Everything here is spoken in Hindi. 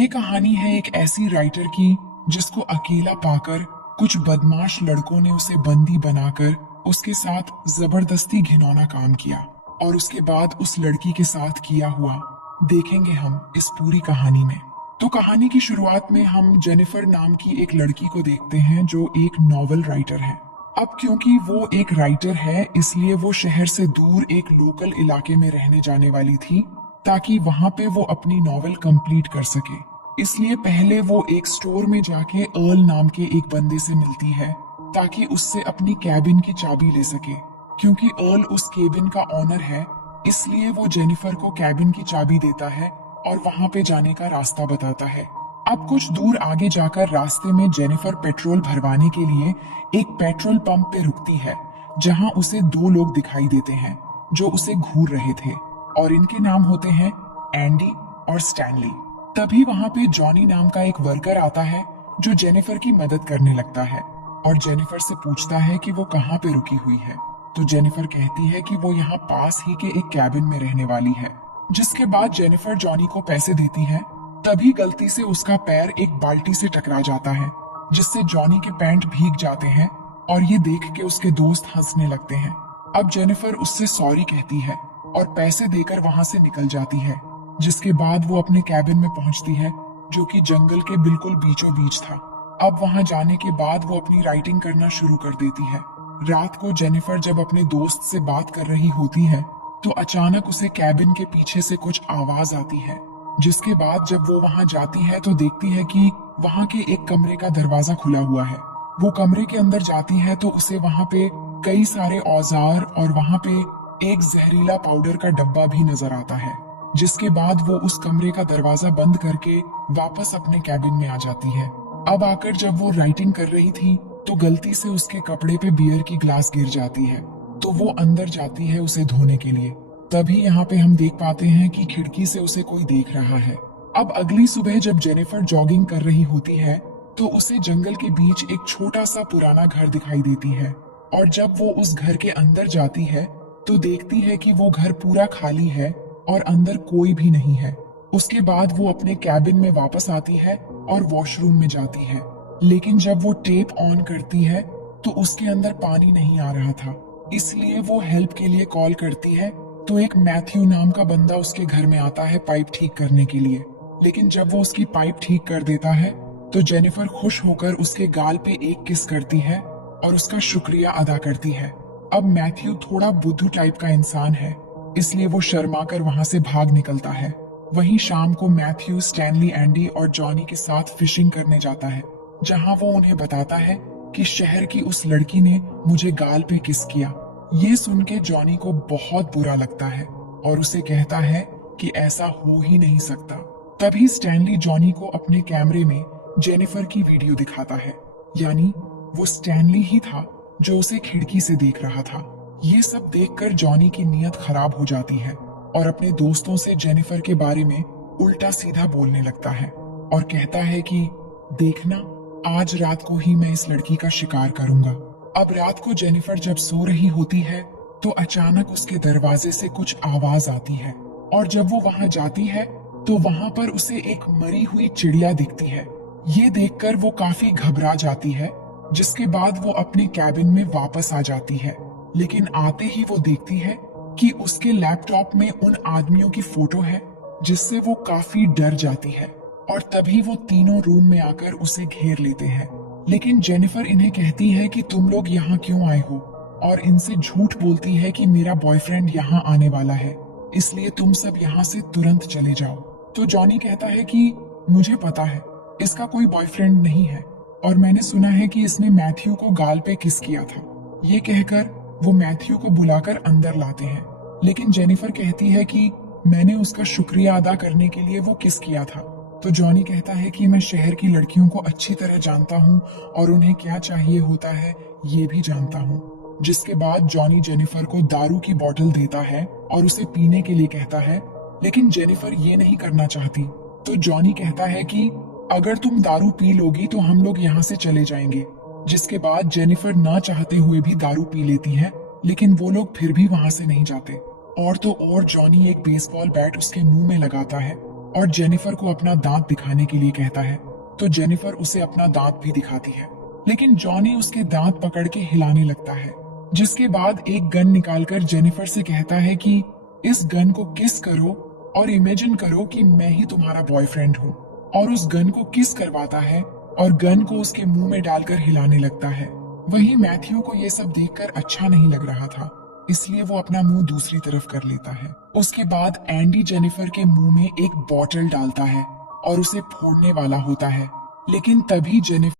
ये कहानी है एक ऐसी राइटर की जिसको अकेला पाकर कुछ बदमाश लड़कों ने उसे बंदी बनाकर उसके साथ जबरदस्ती घिनौना काम किया और उसके बाद उस लड़की के साथ किया हुआ देखेंगे हम इस पूरी कहानी में। तो कहानी की शुरुआत में हम जेनिफर नाम की एक लड़की को देखते हैं जो एक नॉवेल राइटर है। अब क्योंकि वो एक राइटर है इसलिए वो शहर से दूर एक लोकल इलाके में रहने जाने वाली थी ताकि वहां पे वो अपनी नॉवेल कंप्लीट कर सके। इसलिए पहले वो एक स्टोर में जाके अर्ल नाम के एक बंदे से मिलती है ताकि उससे अपनी कैबिन की चाबी ले सके। क्योंकि अर्ल उस केबिन का ऑनर है इसलिए वो जेनिफर को कैबिन की चाबी देता है और वहां पे जाने का रास्ता बताता है। अब कुछ दूर आगे जाकर रास्ते में जेनिफर पेट्रोल भरवाने के लिए एक पेट्रोल पंप पे रुकती है जहां उसे दो लोग दिखाई देते हैं जो उसे घूर रहे थे और इनके नाम होते हैं एंडी और स्टैनली। तभी वहां पे जॉनी नाम का एक वर्कर आता है जो जेनिफर की मदद करने लगता है और जेनिफर से पूछता है कि वो कहाँ पे रुकी हुई है। तो जेनिफर कहती है कि वो यहाँ पास ही के एक कैबिन में रहने वाली है। जिसके बाद जेनिफर जॉनी को पैसे देती है। तभी गलती से उसका पैर एक बाल्टी से टकरा जाता है जिससे जॉनी के पैंट भीग जाते हैं और ये देख के उसके दोस्त हंसने लगते हैं। अब जेनिफर उससे सॉरी कहती है और पैसे देकर वहां से निकल जाती है। जिसके बाद वो अपने कैबिन में पहुंचती है जो कि जंगल के बिल्कुल बीचों बीच था। अब वहां जाने के बाद वो अपनी राइटिंग करना शुरू कर देती है। रात को जेनिफर जब अपने दोस्त से बात कर रही होती है तो अचानक उसे कैबिन के पीछे से कुछ आवाज आती है। जिसके बाद जब वो वहां जाती है तो देखती है कि वहां के एक कमरे का दरवाजा खुला हुआ है। वो कमरे के अंदर जाती है तो उसे वहां पे कई सारे औजार और वहां पे एक जहरीला पाउडर का डब्बा भी नजर आता है। जिसके बाद वो उस कमरे का दरवाजा बंद करके वापस अपने कैबिन में आ जाती है। अब आकर जब वो राइटिंग कर रही थी तो गलती से उसके कपड़े पे बियर की ग्लास गिर जाती है तो वो अंदर जाती है उसे धोने के लिए। तभी यहाँ पे हम देख पाते हैं कि खिड़की से उसे कोई देख रहा है। अब अगली सुबह जब जेनिफर जॉगिंग कर रही होती है तो उसे जंगल के बीच एक छोटा सा पुराना घर दिखाई देती है और जब वो उस घर के अंदर जाती है तो देखती है कि वो घर पूरा खाली है और अंदर कोई भी नहीं है। उसके बाद वो अपने कैबिन में वापस आती है और वॉशरूम में जाती है। लेकिन जब वो टेप ऑन करती है तो उसके अंदर पानी नहीं आ रहा था। इसलिए वो हेल्प के लिए कॉल करती है तो एक मैथ्यू नाम का बंदा उसके घर में आता है पाइप ठीक करने के लिए। लेकिन जब वो उसकी पाइप ठीक कर देता है तो जेनिफर खुश होकर उसके गाल पे एक किस करती है और उसका शुक्रिया अदा करती है। अब मैथ्यू थोड़ा बुद्धू टाइप का इंसान है इसलिए वो शर्माकर वहां से भाग निकलता है। वहीं शाम को मैथ्यू स्टैनली, एंडी और जॉनी के साथ फिशिंग करने जाता है जहां वो उन्हें बताता है कि शहर की उस लड़की ने मुझे गाल पे किस किया। ये सुन के जॉनी को बहुत बुरा लगता है और उसे कहता है कि ऐसा हो ही नहीं सकता। तभी स्टैनली जॉनी को अपने कैमरे में जेनिफर की वीडियो दिखाता है। यानी वो स्टैनली ही था जो उसे खिड़की से देख रहा था। ये सब देखकर जॉनी की नीयत खराब हो जाती है और अपने दोस्तों से जेनिफर के बारे में उल्टा सीधा बोलने लगता है और कहता है कि देखना, आज रात को ही मैं इस लड़की का शिकार करूंगा। अब रात को जेनिफर जब सो रही होती है तो अचानक उसके दरवाजे से कुछ आवाज आती है और जब वो वहां जाती है तो वहां पर उसे एक मरी हुई चिड़िया दिखती है। ये देखकर वो काफी घबरा जाती है। जिसके बाद वो अपने कैबिन में वापस आ जाती है। लेकिन आते ही वो देखती है कि उसके लैपटॉप में उन आदमियों की फोटो है जिससे वो काफी डर जाती है और तभी वो तीनों रूम में आकर उसे घेर लेते हैं। लेकिन जेनिफर इन्हें कहती है कि तुम लोग यहाँ क्यों आए हो और इनसे झूठ बोलती है कि मेरा बॉयफ्रेंड यहाँ आने वाला है इसलिए तुम सब यहाँ से तुरंत चले जाओ। तो जॉनी कहता है कि मुझे पता है इसका कोई बॉयफ्रेंड नहीं है और मैंने सुना है कि इसने मैथ्यू को गाल पे किस किया था। ये कहकर वो मैथ्यू को बुलाकर अंदर लाते हैं। लेकिन जेनिफर कहती है कि मैंने उसका शुक्रिया अदा करने के लिए वो किस किया था। तो जॉनी कहता है कि मैं शहर की लड़कियों को अच्छी तरह जानता हूँ और उन्हें क्या चाहिए होता है ये भी जानता हूँ। जिसके बाद जॉनी जेनिफर को दारू की बोतल देता है और उसे पीने के लिए कहता है। लेकिन जेनिफर ये नहीं करना चाहती। तो जॉनी कहता है कि अगर तुम दारू पी लोगी तो हम लोग यहाँ से चले जाएंगे। जिसके बाद जेनिफर ना चाहते हुए भी दारू पी लेती है लेकिन वो लोग फिर भी वहां से नहीं जाते। और तो और जॉनी एक बेसबॉल बैट उसके मुंह में लगाता है और जेनिफर को अपना दांत दिखाने के लिए कहता है। तो जेनिफर उसे अपना दांत भी दिखाती है, लेकिन जॉनी उसके दांत पकड़ के हिलाने लगता है। जिसके बाद एक गन निकालकर जेनिफर से कहता है कि इस गन को किस करो और इमेजिन करो कि मैं ही तुम्हारा बॉयफ्रेंड हूँ। और उस गन को किस करवाता है और गन को उसके मुंह में डालकर हिलाने लगता है। वहीं मैथ्यू को ये सब देखकर अच्छा नहीं लग रहा था, इसलिए वो अपना मुंह दूसरी तरफ कर लेता है। उसके बाद एंडी जेनिफर के मुंह में एक बॉटल डालता है और उसे फोड़ने वाला होता है, लेकिन तभी जेनिफर